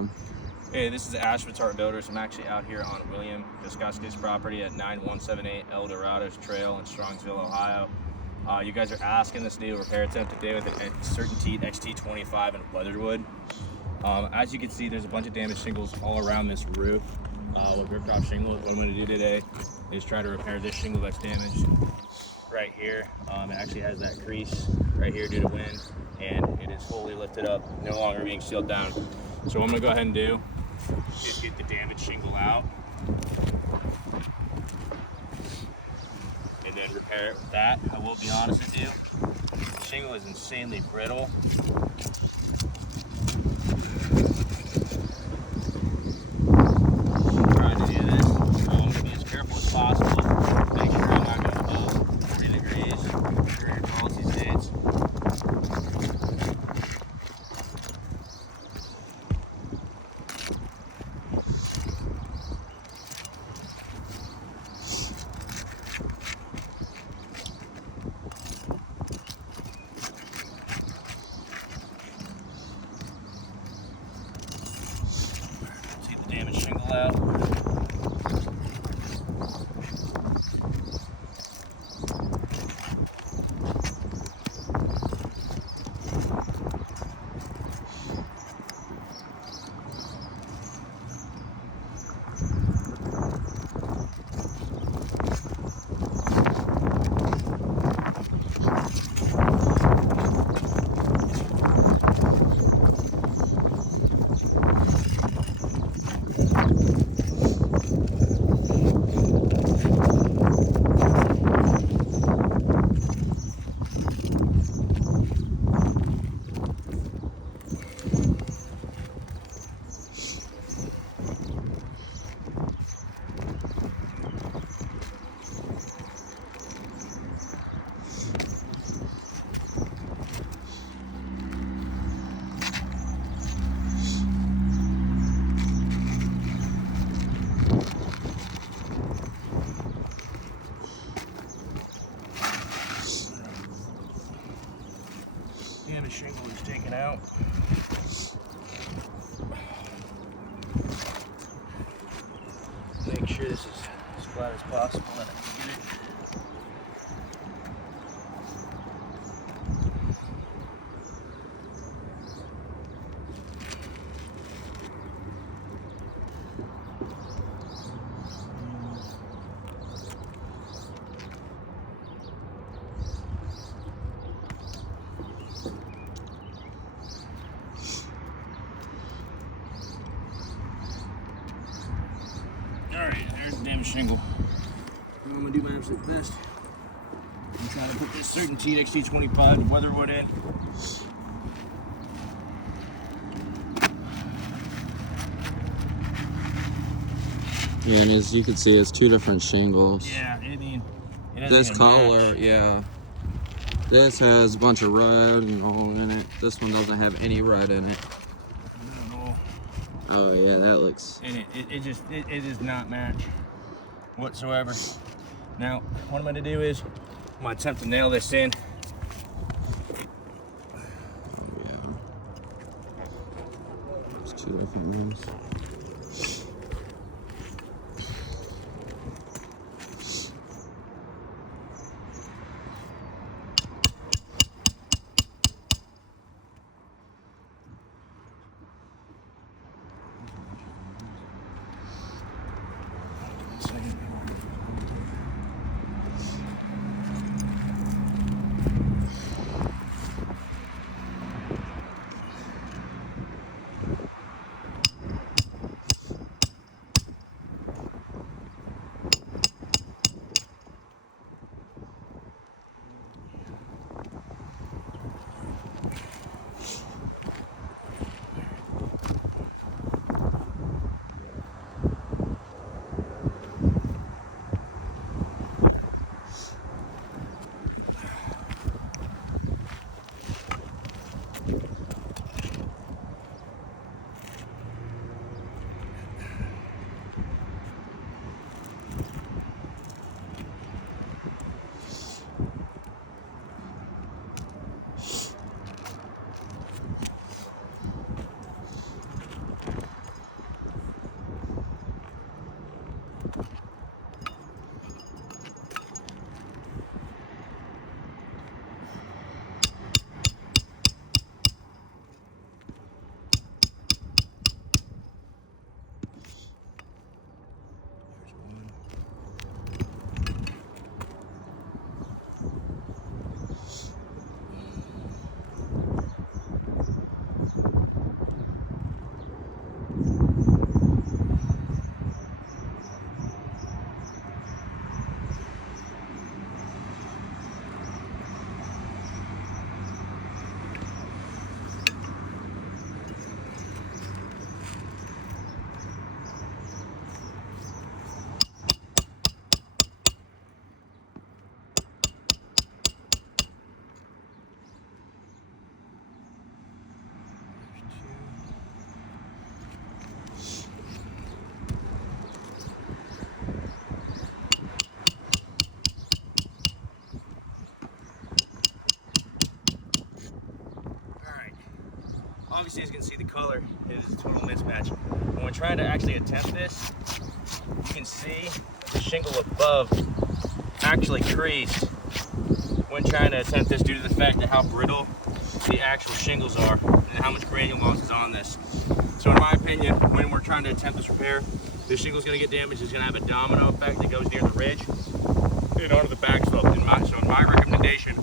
on? Hey, this is Ash with Tarp Builders. I'm actually out here on William Dotsikas' property at 9178 El Dorados Trail in Strongsville, Ohio. You guys are asking this new repair attempt today with a Certainty XT25 in weatherwood. As you can see, there's a bunch of damaged shingles all around this roof. With rip top shingles, what I'm going to do today is try to repair this shingle that's damaged right here. It actually has that crease right here due to wind, and it is fully lifted up, no longer being sealed down. So what I'm going to go ahead and do is get the damaged shingle out and then repair it with that. I will be honest with you, the shingle is insanely brittle. I'm trying to do this, so I'm going to be as careful as possible. Make sure I'm not going above 40 degrees during policy states. Damaged shingle out. Damaged shingle is taken out. Make sure this is as flat as possible and I can get it. Alright, there's the damaged shingle. I'm going to do my absolute best. I'm trying to put this Certainty XT25 weatherwood in. Yeah, and as you can see, it's two different shingles. Yeah, I mean, it doesn't This even color, match. yeah. This has a bunch of red and all in it. This one doesn't have any red in it. Oh yeah, that looks... And it does not match whatsoever. Now, what I'm going to do is, I'm going to attempt to nail this in. Yeah. There's two different ones. obviously, as you can see, the color is a total mismatch. When we're trying to actually attempt this, you can see the shingle above actually crease when trying to attempt this due to the fact that how brittle the actual shingles are and how much granule loss is on this. So in my opinion, when we're trying to attempt this repair, this shingle's gonna get damaged. It's gonna have a domino effect that goes near the ridge and onto the back slope. So in my recommendation,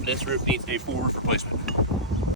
this roof needs a full roof replacement.